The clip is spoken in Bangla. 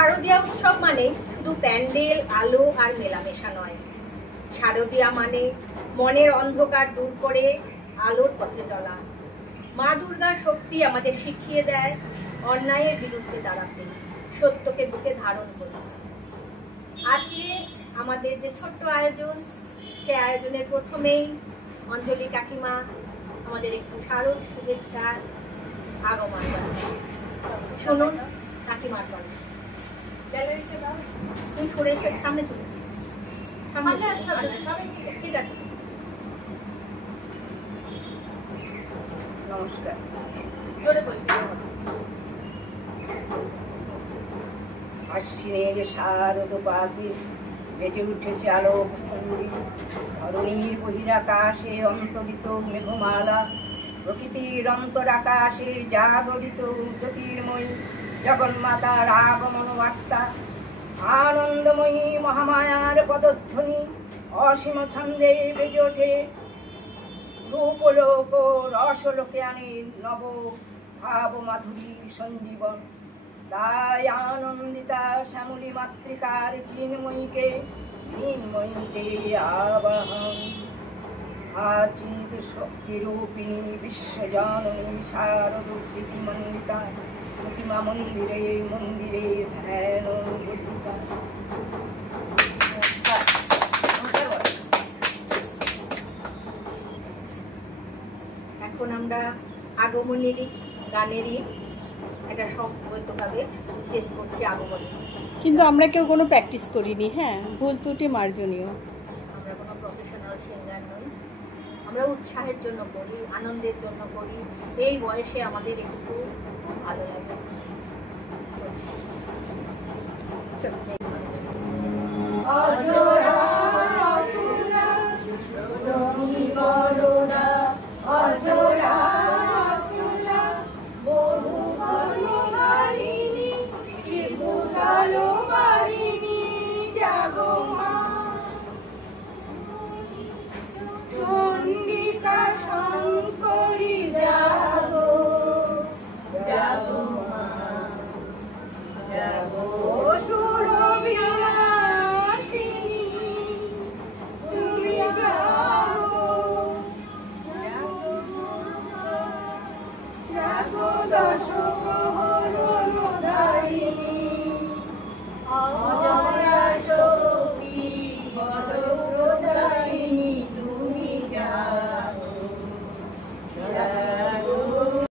শারদীয়া উৎসব মানে শুধু প্যান্ডেল, আলো আর মেলামেশা নয়। শারদীয়া মানে মনের অন্ধকার দূর করে আলোর পথে চলা। মা দুর্গার শক্তি আমাদের শিখিয়ে দেয় অন্যায়ের বিরুদ্ধে দাঁড়াতে, সত্যকে বুকে ধারণ করতে। আজকে আমাদের যে ছোট্ট আয়োজন, সে আয়োজনের প্রথমেই অঞ্জলি কাকিমা আমাদের একটু শারদ শুভেচ্ছার আগমন জানাচ্ছেন। শুনুন কাকিমার গল্প। তুমি সরে সামনে চলে, ঠিক আছে। নমস্কার। আশ্বিনের শারদ পাতে বেজে উঠেছে আলোক সুন্দরী, ধরণীর বহিরাকাশে অন্তরিত মেঘমালা, প্রকৃতির অন্তরাকাশে জাগরিত জ্যোতির্ময়ী জগন্মাতার আগমন বার্তা। আনন্দময়ী মহামায়ার পদধ্বনি অসীম ছন্দে বেজে ওঠে, রূপলোক রসলোকে আনে নব ভাব মাধুরীর সঞ্জীবন। তাই আনন্দিতা শ্যামলী মাতৃকার চিন্ময়ীকে চিন্ময়ীতে আবাহন। আচিত শক্তিরূপিণী বিশ্বজননী শারদ স্মৃতিমণ্ডিতা, প্রতিমা মন্দিরে মন্দিরে ধ্যান বুদ্ধিতা। এখন আমরা আগমনেরই গানেরই একটা সম্পূর্ণভাবে টেস্ট করছি আগমনী, কিন্তু আমরা কেউ কোনো প্র্যাকটিস করিনি। হ্যাঁ, ভুল ত্রুটি মার্জনীয়। আমরা কোনো প্রফেশনাল সিঙ্গার নই, আমরা উৎসাহের জন্য করি, আনন্দের জন্য করি। এই বয়সে আমাদের একটু ভালো লাগে। Oh,